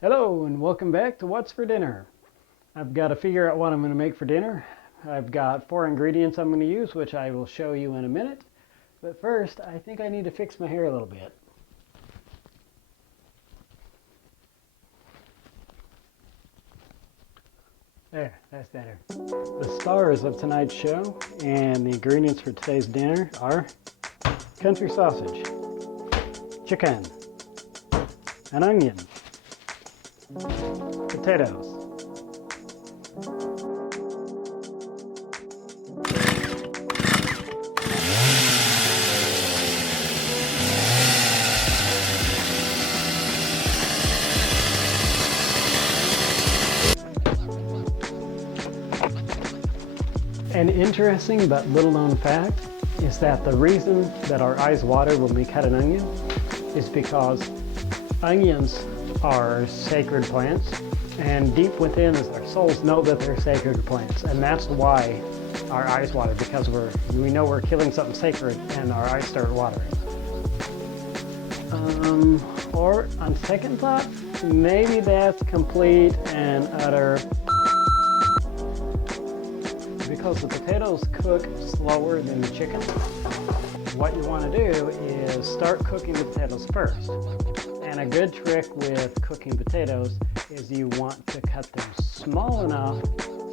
Hello and welcome back to What's for Dinner. I've got to figure out what I'm going to make for dinner. I've got 4 ingredients I'm going to use, which I will show you in a minute. But first, I think I need to fix my hair a little bit. There, that's better. The stars of tonight's show and the ingredients for today's dinner are country sausage, chicken, an onion, potatoes, an interesting but little known fact is that the reason that our eyes water when we cut an onion is because onions are sacred plants, and deep within us, our souls know that they're sacred plants, and that's why our eyes water, because we know we're killing something sacred and our eyes start watering. Or on second thought, maybe that's complete and utter because the potatoes cook slower than the chicken. What you want to do is start cooking the potatoes first. And a good trick with cooking potatoes is you want to cut them small enough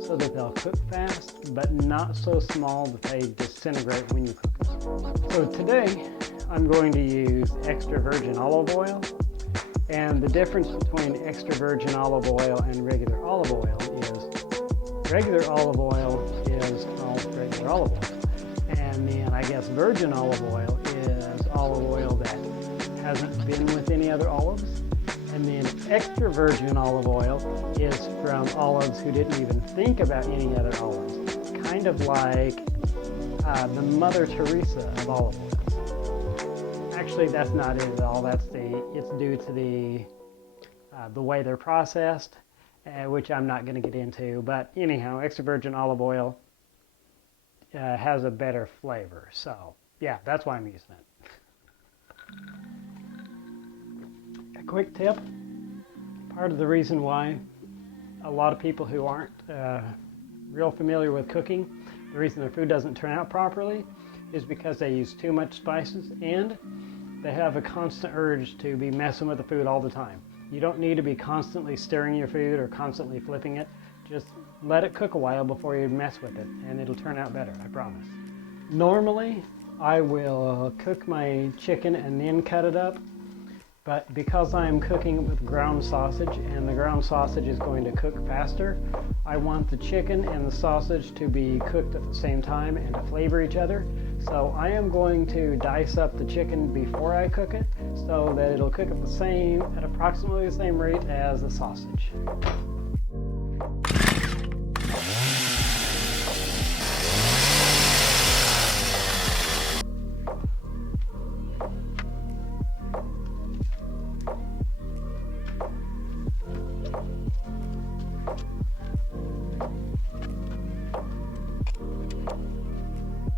so that they'll cook fast, but not so small that they disintegrate when you cook them. So today I'm going to use extra virgin olive oil. And the difference between extra virgin olive oil and regular olive oil is regular olive oil is all regular olive oil. And then I guess virgin olive oil is olive oil that hasn't been with any other olives. And then extra virgin olive oil is from olives who didn't even think about any other olives. Kind of like the Mother Teresa of olive oils. Actually, that's not it at all. It's due to the way they're processed, which I'm not going to get into. But anyhow, extra virgin olive oil has a better flavor. So yeah, that's why I'm using it. A quick tip, part of the reason why a lot of people who aren't real familiar with cooking, the reason their food doesn't turn out properly is because they use too much spices and they have a constant urge to be messing with the food all the time. You don't need to be constantly stirring your food or constantly flipping it. Just let it cook a while before you mess with it and it'll turn out better, I promise. Normally, I will cook my chicken and then cut it up. But because I'm cooking with ground sausage and the ground sausage is going to cook faster, I want the chicken and the sausage to be cooked at the same time and to flavor each other. So I am going to dice up the chicken before I cook it so that it'll cook at approximately the same rate as the sausage.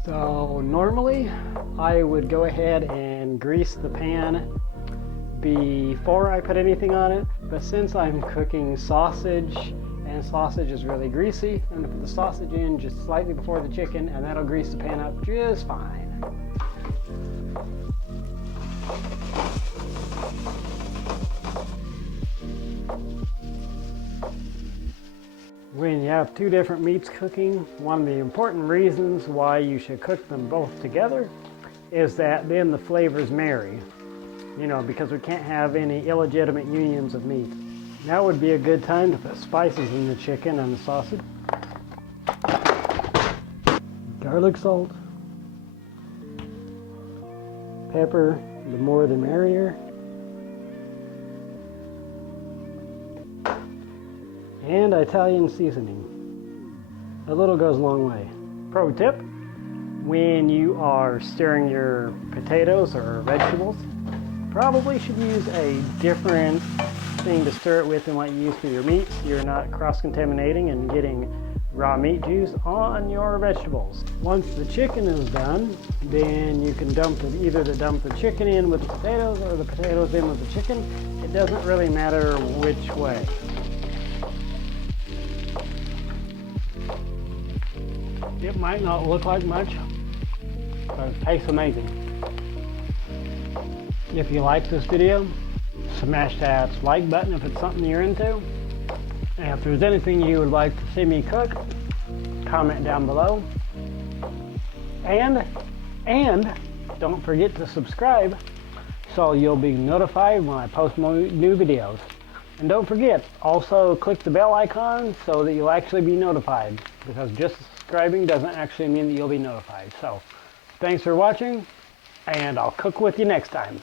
So normally I would go ahead and grease the pan before I put anything on it, but since I'm cooking sausage and sausage is really greasy, I'm going to put the sausage in just slightly before the chicken and that'll grease the pan up just fine. When you have 2 different meats cooking, one of the important reasons why you should cook them both together is that then the flavors marry. Because we can't have any illegitimate unions of meat. Now would be a good time to put spices in the chicken and the sausage. Garlic salt, pepper, the more the merrier. And Italian seasoning. A little goes a long way. Pro tip, when you are stirring your potatoes or vegetables, probably should use a different thing to stir it with than what you use for your meats. You're not cross-contaminating and getting raw meat juice on your vegetables. Once the chicken is done, then you can dump the chicken in with the potatoes or the potatoes in with the chicken. It doesn't really matter which way. It might not look like much, but it tastes amazing. If you like this video, smash that like button if it's something you're into. And if there's anything you would like to see me cook, comment down below. And don't forget to subscribe so you'll be notified when I post more new videos. And don't forget, also click the bell icon so that you'll actually be notified, because just subscribing doesn't actually mean that you'll be notified. So, thanks for watching, and I'll cook with you next time.